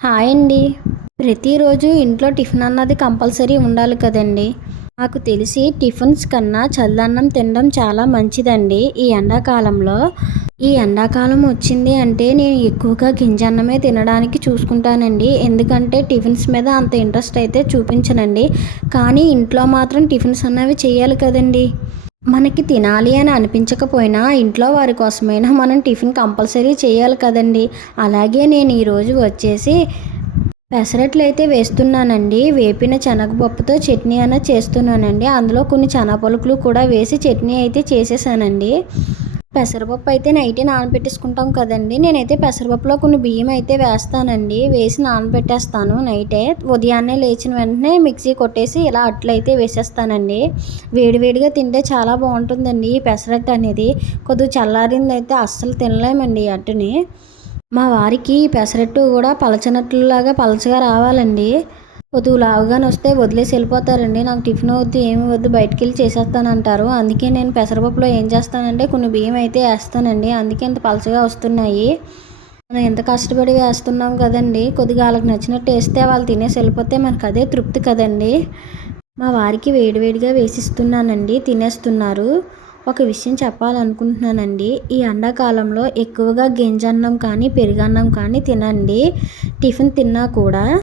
Hi అండి. ప్రతిరోజు ఇంట్లో టిఫిన్ అన్నది కంపల్సరీ ఉండాలి కదండి. నాకు తెలిసి టిఫిన్స్ కన్నా చల్లన్నం తినడం చాలా మంచిదండి ఈ ఎండాకాలంలో. ఈ ఎండాకాలం వచ్చింది అంటే నేను ఎక్కువగా గింజన్నమే తినడానికి చూసుకుంటానండి. ఎందుకంటే టిఫిన్స్ మీద అంత ఇంట్రెస్ట్ అయితే చూపించనండి. కానీ ఇంట్లో మాత్రం టిఫిన్స్ అన్నవి చేయాలి కదండి. మనకి తినాలి అని అనిపించకపోయినా ఇంట్లో వారి కోసమైనా మనం టిఫిన్ కంపల్సరీ చేయాలి కదండి. అలాగే నేను ఈరోజు వచ్చేసి పెసరట్లు అయితే వేస్తున్నానండి. వేపిన శనగపప్పుతో చట్నీ అనేది చేస్తున్నానండి. అందులో కొన్ని శనగపలుకులు కూడా వేసి చట్నీ అయితే చేసేసానండి. పెసరపప్పు అయితే నైటే నానబెట్టేసుకుంటాం కదండి. నేనైతే పెసరపప్పులో కొన్ని బియ్యం అయితే వేస్తానండి. వేసి నానబెట్టేస్తాను నైటే. ఉదయాన్నే లేచిన వెంటనే మిక్సీ కొట్టేసి ఇలా అట్లయితే వేసేస్తానండి. వేడివేడిగా తింటే చాలా బాగుంటుందండి ఈ పెసరట్టు అనేది. కొద్దిగా చల్లారిందైతే అస్సలు తినలేమండి ఈ అట్టుని. మా వారికి ఈ పెసరట్టు కూడా పలచనట్లులాగా పలచగా రావాలండి. కొద్దిగా లావుగానే వస్తే వదిలేసి వెళ్ళిపోతారండి. నాకు టిఫిన్ వద్దు ఏమి వద్దు బయటికి వెళ్ళి చేసేస్తానంటారు. అందుకే నేను పెసరపప్పులో ఏం చేస్తానంటే కొన్ని బియ్యం అయితే వేస్తానండి. అందుకే ఇంత పలచగా వస్తున్నాయి. మనం ఎంత కష్టపడి వేస్తున్నాం కదండి. కొద్దిగా వాళ్ళకి నచ్చినట్టు వేస్తే వాళ్ళు తినేసి వెళ్ళిపోతే మనకు అదే తృప్తి కదండి. మా వారికి వేడివేడిగా వేసిస్తున్నానండి. తినేస్తున్నారు. ఒక విషయం చెప్పాలనుకుంటున్నానండి. ఈ ఎండాకాలంలో ఎక్కువగా గింజన్నం కానీ పెరుగన్నం కానీ తినండి. టిఫిన్ తిన్నా కూడా